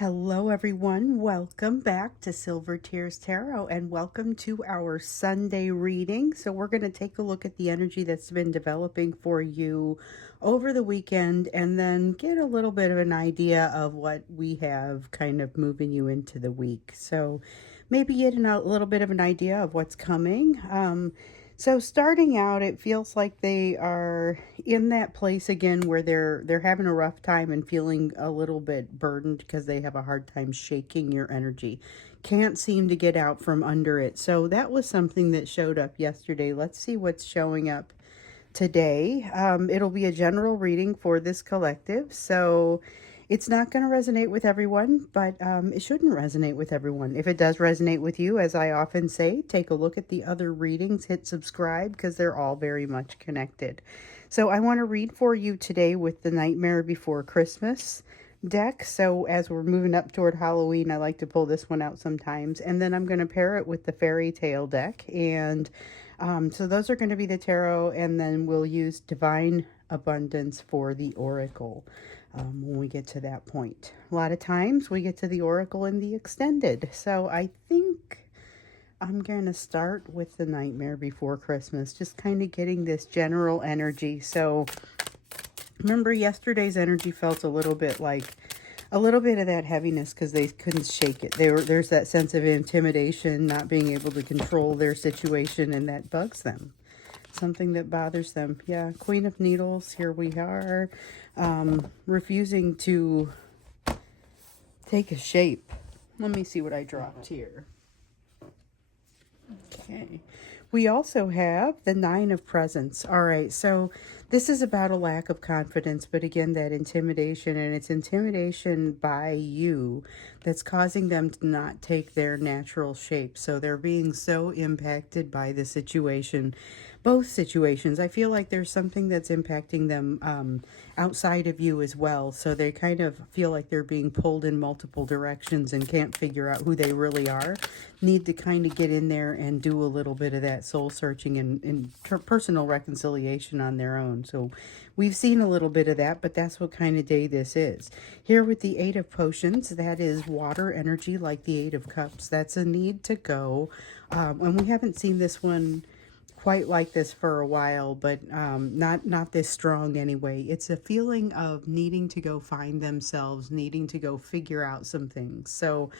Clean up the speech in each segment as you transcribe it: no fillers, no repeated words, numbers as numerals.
Hello, everyone. Welcome back to Silver Tears Tarot and welcome to our Sunday reading. So, we're going to take a look at the energy that's been developing for you over the weekend and then get a little bit of an idea of what we have kind of moving you into the week. So, maybe get a little bit of an idea of what's coming. So starting out, it feels like they are in that place again where they're having a rough time and feeling a little bit burdened because they have a hard time shaking your energy. Can't seem to get out from under it. So that was something that showed up yesterday. Let's see what's showing up today. It'll be a general reading for this collective. So it's not going to resonate with everyone, but it shouldn't resonate with everyone. If it does resonate with you, as I often say, take a look at the other readings, hit subscribe, because they're all very much connected. So I want to read for you today with the Nightmare Before Christmas deck. So as we're moving up toward Halloween, I like to pull this one out sometimes. And then I'm going to pair it with the Fairy Tale deck. And so those are going to be the tarot, and then we'll use Divine Abundance for the Oracle. When we get to that point. A lot of times we get to the Oracle in the extended. So I think I'm going to start with the Nightmare Before Christmas, just kind of getting this general energy. So remember yesterday's energy felt a little bit of that heaviness because they couldn't shake it. There's that sense of intimidation, not being able to control their situation, and that bugs them. Something that bothers them. Yeah, Queen of Needles, here we are. Refusing to take a shape. Let me see what I dropped here. Okay. We also have the Nine of Presents. All right, so this is about a lack of confidence, but again, that intimidation, and it's intimidation by you that's causing them to not take their natural shape. So they're being so impacted by the situation, both situations. I feel like there's something that's impacting them outside of you as well. So they kind of feel like they're being pulled in multiple directions and can't figure out who they really are. Need to kind of get in there and do a little bit of that soul searching and personal reconciliation on their own. So we've seen a little bit of that, but that's what kind of day this is. Here with the Eight of Potions, that is water energy like the Eight of Cups. That's a need to go. And we haven't seen this one quite like this for a while, but not this strong anyway. It's a feeling of needing to go find themselves, needing to go figure out some things. So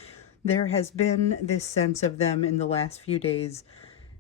there has been this sense of them in the last few days.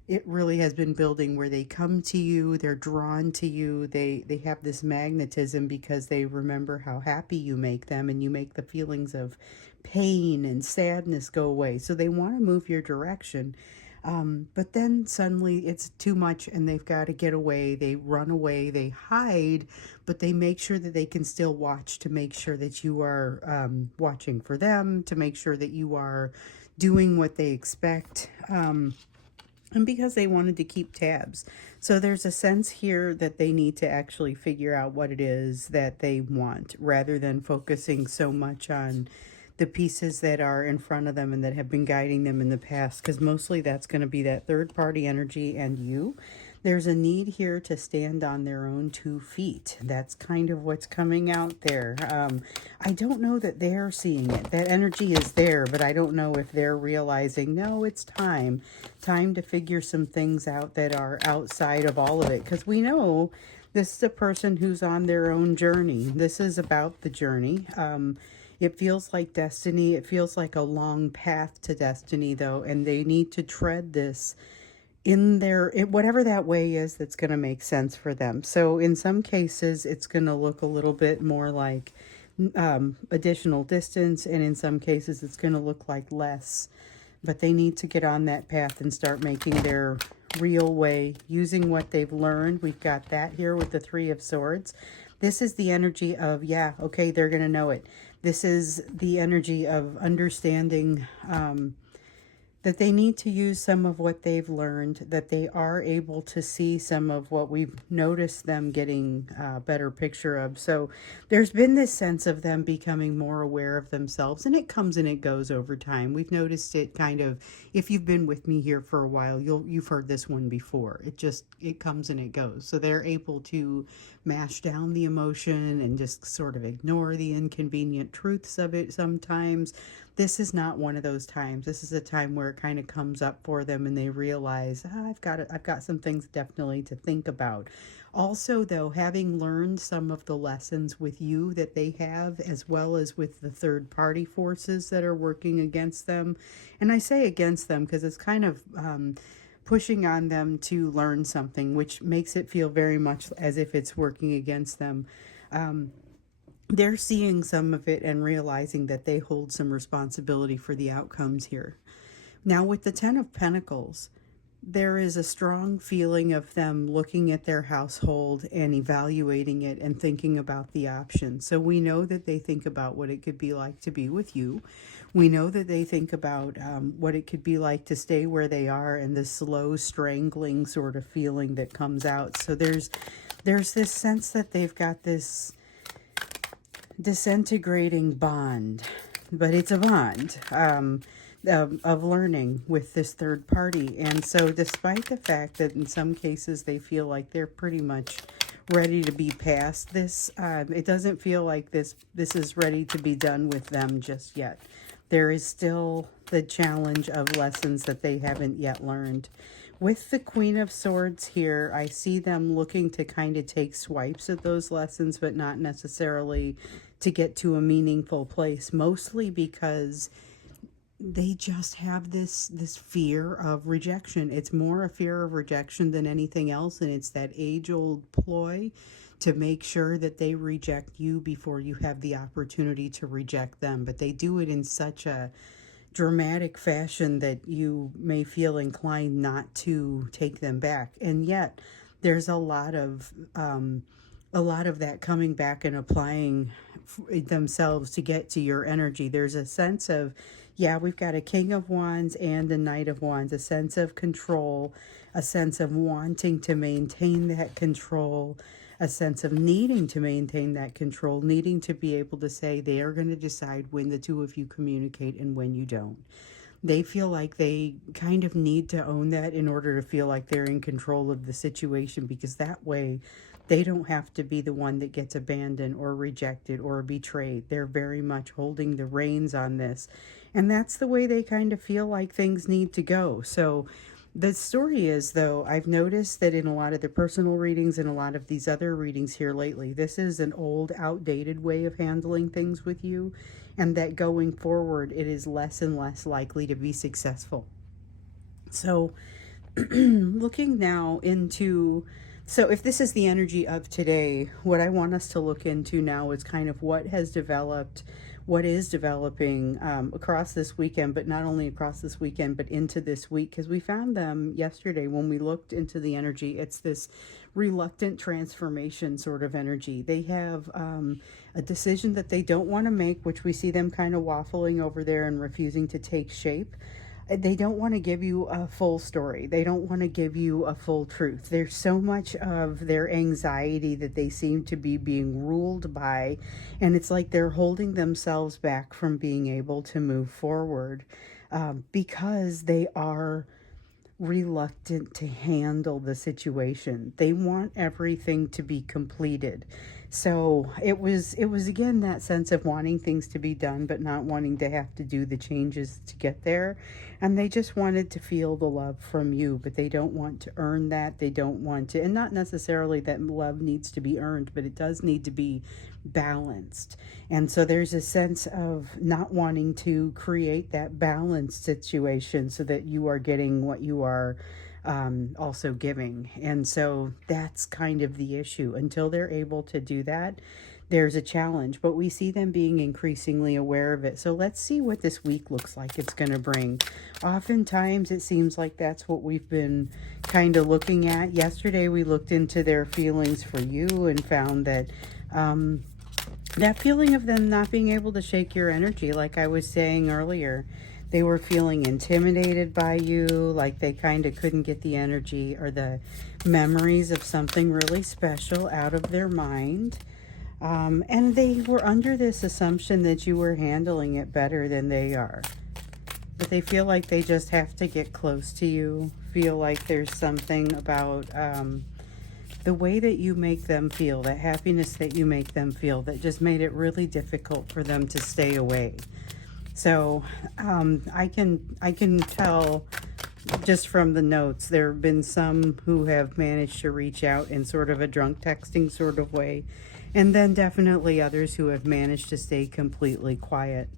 It really has been building where they come to you, they're drawn to you, they have this magnetism because they remember how happy you make them, and you make the feelings of pain and sadness go away. So they want to move your direction. But then suddenly it's too much and they've got to get away. They run away, they hide, but they make sure that they can still watch to make sure that you are watching for them, to make sure that you are doing what they expect. And because they wanted to keep tabs. So there's a sense here that they need to actually figure out what it is that they want rather than focusing so much on the pieces that are in front of them and that have been guiding them in the past, because mostly that's going to be that third party energy and you. There's a need here to stand on their own 2 feet. That's kind of what's coming out there. I don't know that they're seeing it. That energy is there, but I don't know if they're realizing, no, it's time to figure some things out that are outside of all of it. Because we know this is a person who's on their own journey. This is about the journey. It feels like destiny. It feels like a long path to destiny, though, and they need to tread this in whatever that way is that's going to make sense for them. So in some cases, it's going to look a little bit more like additional distance, and in some cases, it's going to look like less. But they need to get on that path and start making their real way, using what they've learned. We've got that here with the Three of Swords. This is the energy of, yeah, okay, they're going to know it. This is the energy of understanding that they need to use some of what they've learned, that they are able to see some of what we've noticed them getting a better picture of. So there's been this sense of them becoming more aware of themselves, and it comes and it goes over time. We've noticed it kind of, if you've been with me here for a while, you've heard this one before. It comes and it goes. So they're able to mash down the emotion and just sort of ignore the inconvenient truths of it sometimes. This is not one of those times. This is a time where it kind of comes up for them and they realize, I've got some things definitely to think about. Also, though, having learned some of the lessons with you that they have, as well as with the third party forces that are working against them, and I say against them because it's kind of pushing on them to learn something, which makes it feel very much as if it's working against them. They're seeing some of it and realizing that they hold some responsibility for the outcomes here. Now, with the Ten of Pentacles, there is a strong feeling of them looking at their household and evaluating it and thinking about the options. So we know that they think about what it could be like to be with you. We know that they think about what it could be like to stay where they are, and the slow strangling sort of feeling that comes out. So there's this sense that they've got this disintegrating bond, but it's a bond of learning with this third party. And so despite the fact that in some cases they feel like they're pretty much ready to be past this, it doesn't feel like this is ready to be done with them just yet. There is still the challenge of lessons that they haven't yet learned. With the Queen of Swords here, I see them looking to kind of take swipes at those lessons, but not necessarily to get to a meaningful place, mostly because they just have this fear of rejection. It's more a fear of rejection than anything else, and it's that age-old ploy to make sure that they reject you before you have the opportunity to reject them. But they do it in such a dramatic fashion that you may feel inclined not to take them back. And yet there's a lot of that coming back and applying themselves to get to your energy. There's a sense of, yeah, we've got a King of Wands and a Knight of Wands, a sense of control, a sense of wanting to maintain that control, a sense of needing to maintain that control, needing to be able to say they are going to decide when the two of you communicate and when you don't. They feel like they kind of need to own that in order to feel like they're in control of the situation, because that way they don't have to be the one that gets abandoned or rejected or betrayed. They're very much holding the reins on this. And that's the way they kind of feel like things need to go. So the story is, though, I've noticed that in a lot of the personal readings and a lot of these other readings here lately, this is an old, outdated way of handling things with you, and that going forward, it is less and less likely to be successful. So looking now into, so if this is the energy of today, what I want us to look into now is kind of what has developed, what is developing across this weekend, but not only across this weekend, but into this week, because we found them yesterday when we looked into the energy. It's this reluctant transformation sort of energy. They have a decision that they don't want to make, which we see them kind of waffling over there and refusing to take shape. They don't want to give you a full story. They don't want to give you a full truth. There's so much of their anxiety that they seem to be being ruled by, and it's like they're holding themselves back from being able to move forward because they are reluctant to handle the situation. They want everything to be completed. So it was again that sense of wanting things to be done but not wanting to have to do the changes to get there. And they just wanted to feel the love from you, but they don't want to earn that. They don't want to, and not necessarily that love needs to be earned, but it does need to be balanced. And so there's a sense of not wanting to create that balanced situation so that you are getting what you are also giving. And so that's kind of the issue. Until they're able to do that, there's a challenge, but we see them being increasingly aware of it. So let's see what this week looks like it's going to bring. Oftentimes it seems like that's what we've been kind of looking at. Yesterday we looked into their feelings for you and found that that feeling of them not being able to shake your energy, like I was saying earlier, They were feeling intimidated by you, like they kind of couldn't get the energy or the memories of something really special out of their mind. And they were under this assumption that you were handling it better than they are. But they feel like they just have to get close to you, feel like there's something about the way that you make them feel, that happiness that you make them feel, that just made it really difficult for them to stay away. So I can tell just from the notes, there have been some who have managed to reach out in sort of a drunk texting sort of way, and then definitely others who have managed to stay completely quiet.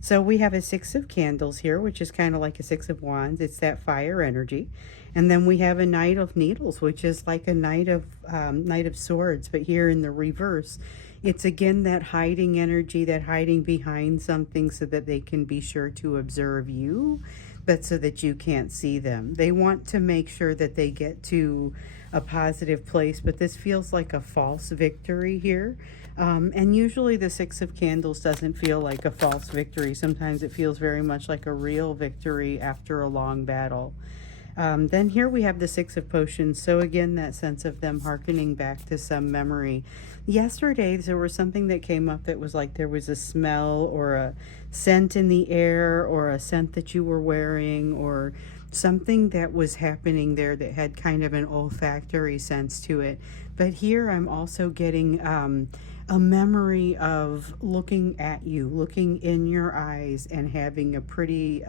So we have a Six of Candles here, which is kind of like a Six of Wands. It's that fire energy. And then we have a Knight of Needles, which is like a Knight of Swords, but here in the reverse. It's again that hiding energy, that hiding behind something so that they can be sure to observe you, but so that you can't see them. They want to make sure that they get to a positive place, but this feels like a false victory here. And usually the Six of Candles doesn't feel like a false victory. Sometimes it feels very much like a real victory after a long battle. Then here we have the Six of Potions. So again, that sense of them hearkening back to some memory. Yesterday, there was something that came up that was like there was a smell or a scent in the air or a scent that you were wearing or something that was happening there that had kind of an olfactory sense to it. But here I'm also getting a memory of looking at you, looking in your eyes and having a pretty...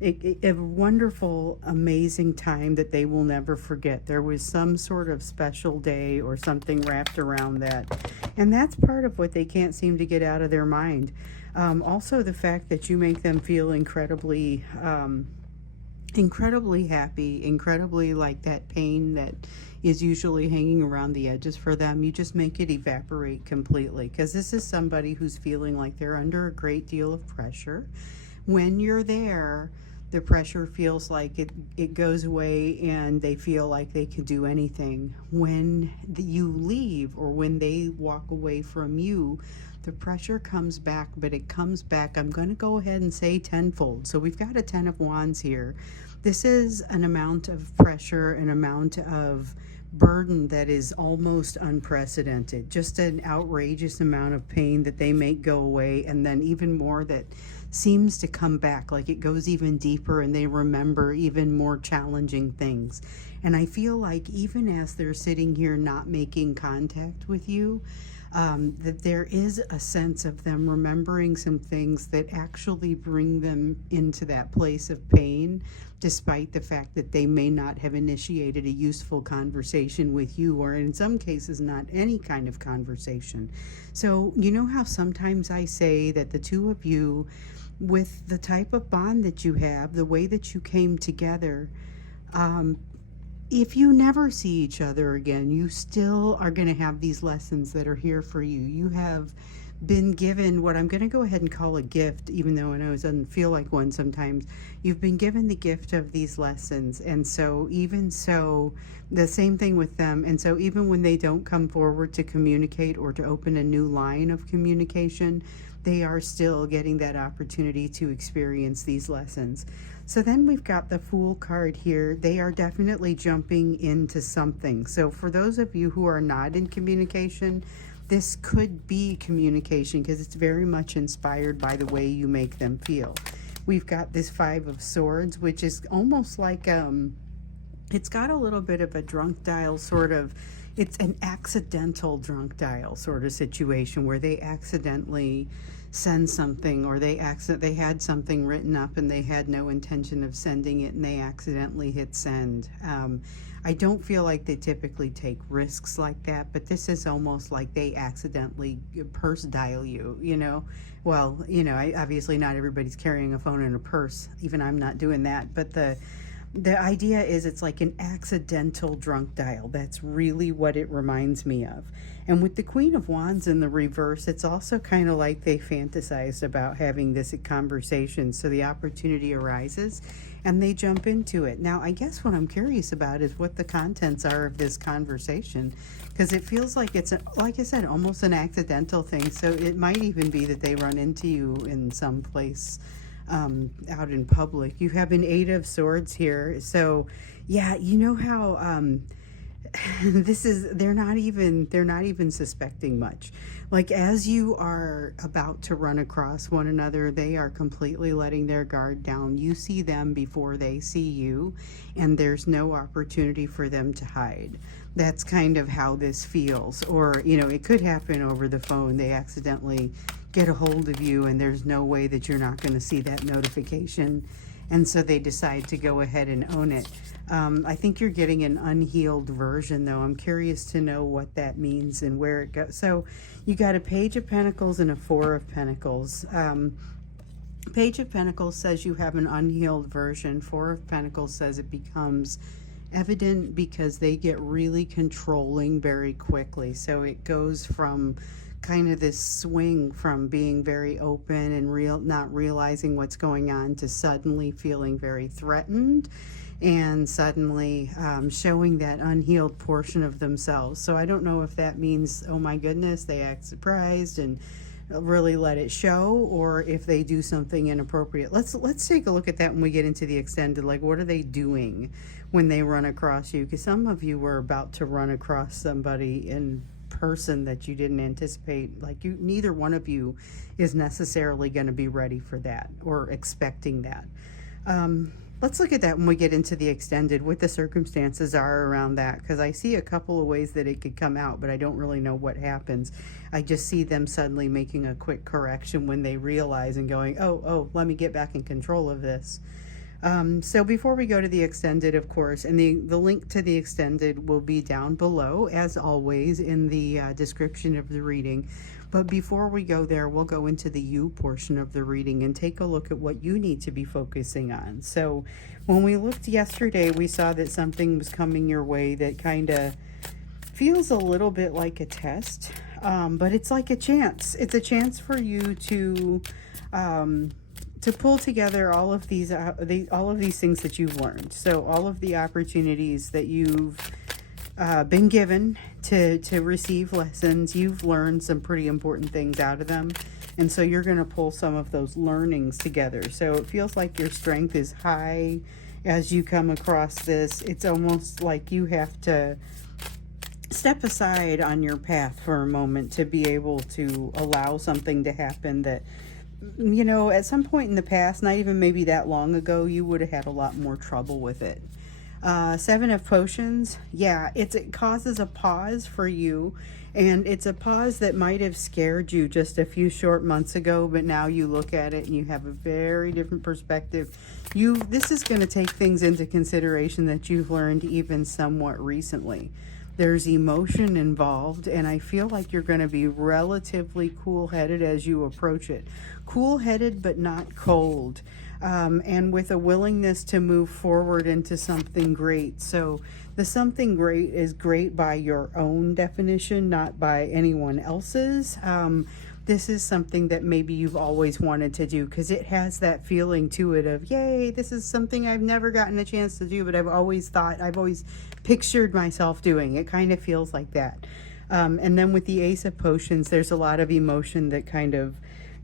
a wonderful, amazing time that they will never forget. There was some sort of special day or something wrapped around that. And that's part of what they can't seem to get out of their mind. Also, the fact that you make them feel incredibly happy, incredibly like that pain that is usually hanging around the edges for them. You just make it evaporate completely, because this is somebody who's feeling like they're under a great deal of pressure. When you're there, the pressure feels like it goes away and they feel like they can do anything. When you leave or when they walk away from you, the pressure comes back, but it comes back, I'm going to go ahead and say tenfold. So we've got a Ten of Wands here. This is an amount of pressure, an amount of burden that is almost unprecedented. Just an outrageous amount of pain that they make go away, and then even more that seems to come back, like it goes even deeper and they remember even more challenging things. And I feel like even as they're sitting here not making contact with you, that there is a sense of them remembering some things that actually bring them into that place of pain, despite the fact that they may not have initiated a useful conversation with you, or in some cases not any kind of conversation. So you know how sometimes I say that the two of you, with the type of bond that you have, the way that you came together, if you never see each other again, you still are going to have these lessons that are here for you. You have been given what I'm going to go ahead and call a gift, even though I know it doesn't feel like one sometimes. You've been given the gift of these lessons. And so even so, the same thing with them. And so even when they don't come forward to communicate or to open a new line of communication, they are still getting that opportunity to experience these lessons. So then we've got the Fool card here. They are definitely jumping into something. So for those of you who are not in communication, this could be communication, because it's very much inspired by the way you make them feel. We've got this Five of Swords, which is almost like, it's got a little bit of a drunk dial sort of, it's an accidental drunk dial sort of situation where they accidentally send something, or they had something written up and they had no intention of sending it and they accidentally hit send. I don't feel like they typically take risks like that, but this is almost like they accidentally purse dial you, you know. Well, you know, obviously not everybody's carrying a phone in a purse. Even I'm not doing that. But the idea is it's like an accidental drunk dial. That's really what it reminds me of. And with the Queen of Wands in the reverse, it's also kind of like they fantasized about having this conversation. So the opportunity arises and they jump into it. Now, I guess what I'm curious about is what the contents are of this conversation, because it feels like it's, like I said, almost an accidental thing. So it might even be that they run into you in some place out in public. You have an Eight of Swords here. So yeah, you know how they're not even suspecting much. Like, as you are about to run across one another, they are completely letting their guard down. You see them before they see you, and there's no opportunity for them to hide. That's kind of how this feels. Or, it could happen over the phone. They accidentally get a hold of you, and there's no way that you're not going to see that notification, and so they decide to go ahead and own it. I think you're getting an unhealed version, though. I'm curious to know what that means and where it goes. So you got a Page of Pentacles and a Four of Pentacles. Page of Pentacles says you have an unhealed version. Four of Pentacles says it becomes evident because they get really controlling very quickly. So it goes from kind of this swing from being very open and not realizing what's going on to suddenly feeling very threatened, and suddenly showing that unhealed portion of themselves. So I don't know if that means, oh my goodness, they act surprised and really let it show, or if they do something inappropriate. Let's take a look at that when we get into the extended. Like, what are they doing when they run across you? Because some of you were about to run across somebody in person that you didn't anticipate. Like, neither one of you is necessarily going to be ready for that or expecting that. Let's look at that when we get into the extended, what the circumstances are around that, because I see a couple of ways that it could come out, but I don't really know what happens. I just see them suddenly making a quick correction when they realize and going, oh, let me get back in control of this. So before we go to the extended, of course, and the link to the extended will be down below, as always, in the description of the reading. But before we go there, we'll go into the you portion of the reading and take a look at what you need to be focusing on. So when we looked yesterday, we saw that something was coming your way that kind of feels a little bit like a test, but it's like a chance. It's a chance for you to pull together all of these things that you've learned. So all of the opportunities that you've been given to receive lessons, you've learned some pretty important things out of them, and so you're going to pull some of those learnings together. So it feels like your strength is high as you come across this. It's almost like you have to step aside on your path for a moment to be able to allow something to happen that, at some point in the past, not even maybe that long ago, you would have had a lot more trouble with it. Seven of Potions, yeah, it causes a pause for you, and it's a pause that might have scared you just a few short months ago, but now you look at it and you have a very different perspective. This is going to take things into consideration that you've learned even somewhat recently. There's emotion involved, and I feel like you're going to be relatively cool-headed as you approach it. Cool-headed, but not cold. And with a willingness to move forward into something great. So the something great is great by your own definition, not by anyone else's. This is something that maybe you've always wanted to do, because it has that feeling to it of, yay, this is something I've never gotten a chance to do, but I've always pictured myself doing. It kind of feels like that. And then with the Ace of Potions, there's a lot of emotion that kind of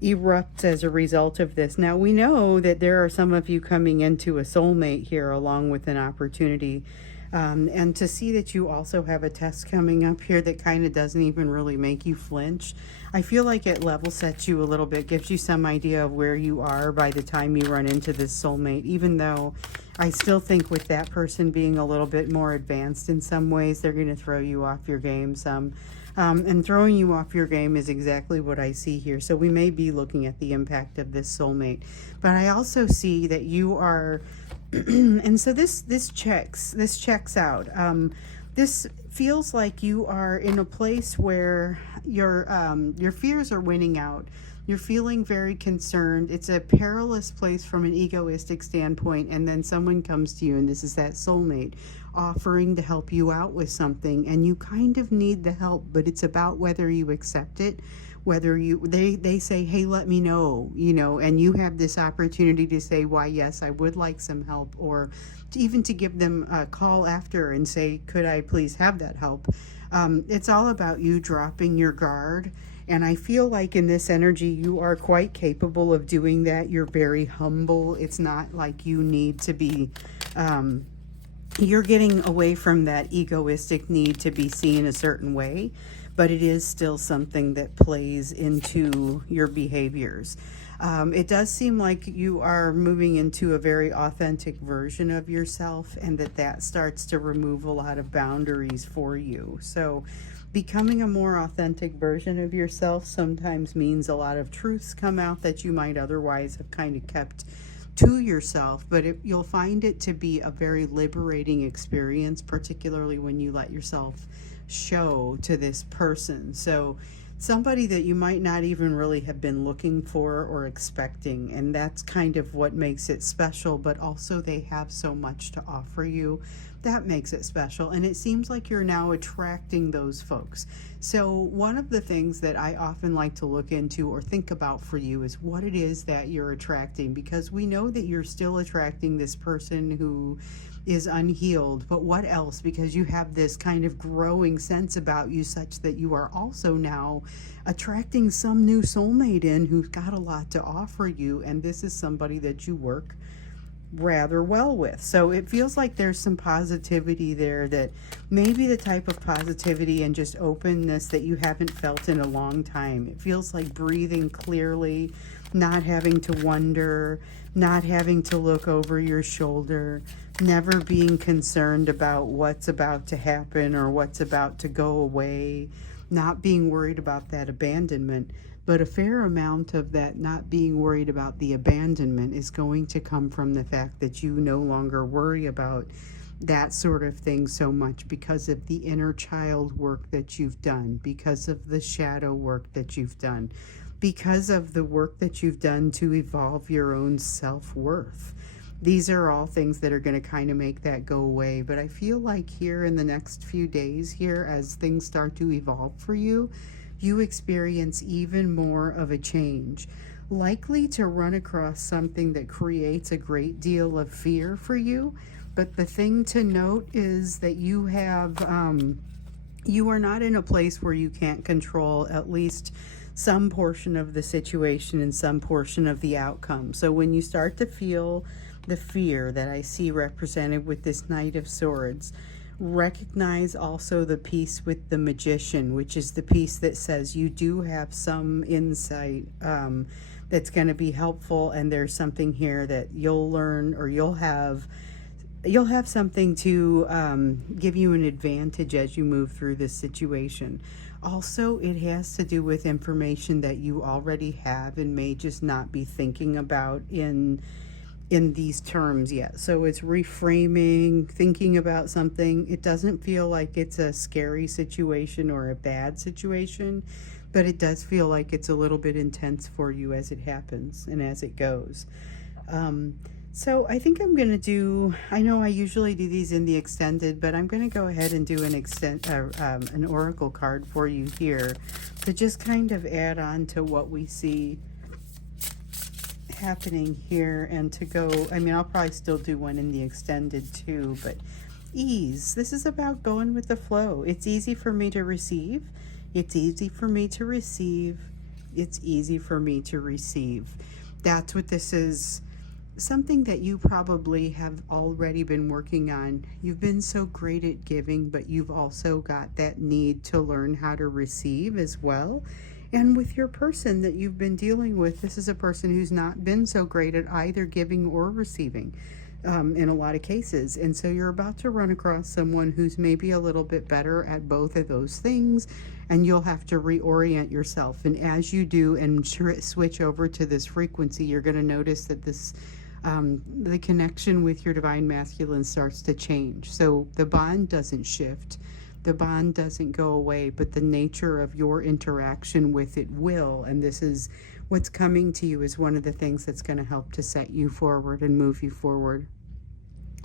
erupts as a result of this. Now, we know that there are some of you coming into a soulmate here along with an opportunity. And to see that you also have a test coming up here that kind of doesn't even really make you flinch, I feel like it level sets you a little bit, gives you some idea of where you are by the time you run into this soulmate, even though I still think with that person being a little bit more advanced in some ways, they're going to throw you off your game some. And throwing you off your game is exactly what I see here. So we may be looking at the impact of this soulmate. But I also see that you are... and so this checks out. This feels like you are in a place where your fears are winning out. You're feeling very concerned. It's a perilous place from an egoistic standpoint, and then someone comes to you, and this is that soulmate offering to help you out with something, and you kind of need the help, but it's about whether you accept it, whether they say, hey, let me know, and you have this opportunity to say, why, yes, I would like some help, or even to give them a call after and say, could I please have that help? It's all about you dropping your guard And I feel like in this energy, you are quite capable of doing that. You're very humble. It's not like you need to be, you're getting away from that egoistic need to be seen a certain way, but it is still something that plays into your behaviors. It does seem like you are moving into a very authentic version of yourself, and that starts to remove a lot of boundaries for you. So becoming a more authentic version of yourself sometimes means a lot of truths come out that you might otherwise have kind of kept to yourself, but you'll find it to be a very liberating experience, particularly when you let yourself show to this person. So somebody that you might not even really have been looking for or expecting, and that's kind of what makes it special, but also they have so much to offer you. That makes it special, and it seems like you're now attracting those folks. So one of the things that I often like to look into or think about for you is what it is that you're attracting, because we know that you're still attracting this person who is unhealed, but what else? Because you have this kind of growing sense about you such that you are also now attracting some new soulmate in who's got a lot to offer you, and this is somebody that you work rather well with. So it feels like there's some positivity there, that maybe the type of positivity and just openness that you haven't felt in a long time. It feels like breathing clearly, not having to wonder, not having to look over your shoulder, never being concerned about what's about to happen or what's about to go away, not being worried about that abandonment. But a fair amount of that not being worried about the abandonment is going to come from the fact that you no longer worry about that sort of thing so much because of the inner child work that you've done, because of the shadow work that you've done, because of the work that you've done to evolve your own self-worth. These are all things that are going to kind of make that go away. But I feel like here in the next few days here, as things start to evolve for you, you experience even more of a change, likely to run across something that creates a great deal of fear for you. But the thing to note is that you are not in a place where you can't control at least some portion of the situation and some portion of the outcome. So when you start to feel the fear that I see represented with this Knight of Swords, recognize also the piece with the Magician, which is the piece that says you do have some insight that's going to be helpful, and there's something here that you'll learn, or you'll have something to give you an advantage as you move through this situation. Also, it has to do with information that you already have and may just not be thinking about in these terms yet. So it's reframing, thinking about something. It doesn't feel like it's a scary situation or a bad situation, but it does feel like it's a little bit intense for you as it happens and as it goes. So I think I'm going to do, I know I usually do these in the extended, but I'm going to go ahead and do an oracle card for you here to just kind of add on to what we see happening here, and to go, I mean, I'll probably still do one in the extended too, but ease. This is about going with the flow. It's easy for me to receive. It's easy for me to receive. It's easy for me to receive. That's what this is. Something that you probably have already been working on. You've been so great at giving, but you've also got that need to learn how to receive as well. And with your person that you've been dealing with, this is a person who's not been so great at either giving or receiving in a lot of cases. And so you're about to run across someone who's maybe a little bit better at both of those things, and you'll have to reorient yourself. And as you do and switch over to this frequency, you're going to notice that this the connection with your divine masculine starts to change. So the bond doesn't shift. The bond doesn't go away, but the nature of your interaction with it will. And this is what's coming to you is one of the things that's going to help to set you forward and move you forward.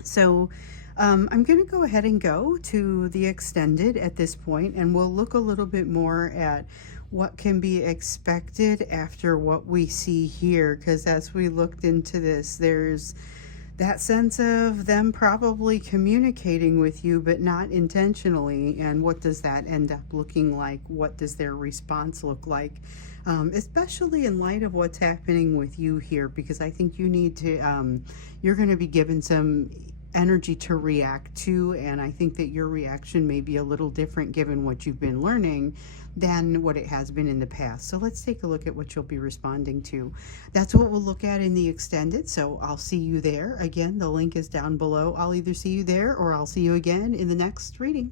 So I'm going to go ahead and go to the extended at this point, and we'll look a little bit more at what can be expected after what we see here, because as we looked into this, there's that sense of them probably communicating with you but not intentionally. And what does that end up looking like? What does their response look like? Especially in light of what's happening with you here, because I think you need to, you're going to be given some energy to react to, and I think that your reaction may be a little different given what you've been learning than what it has been in the past. So let's take a look at what you'll be responding to. That's what we'll look at in the extended, so I'll see you there. Again, the link is down below. I'll either see you there or I'll see you again in the next reading.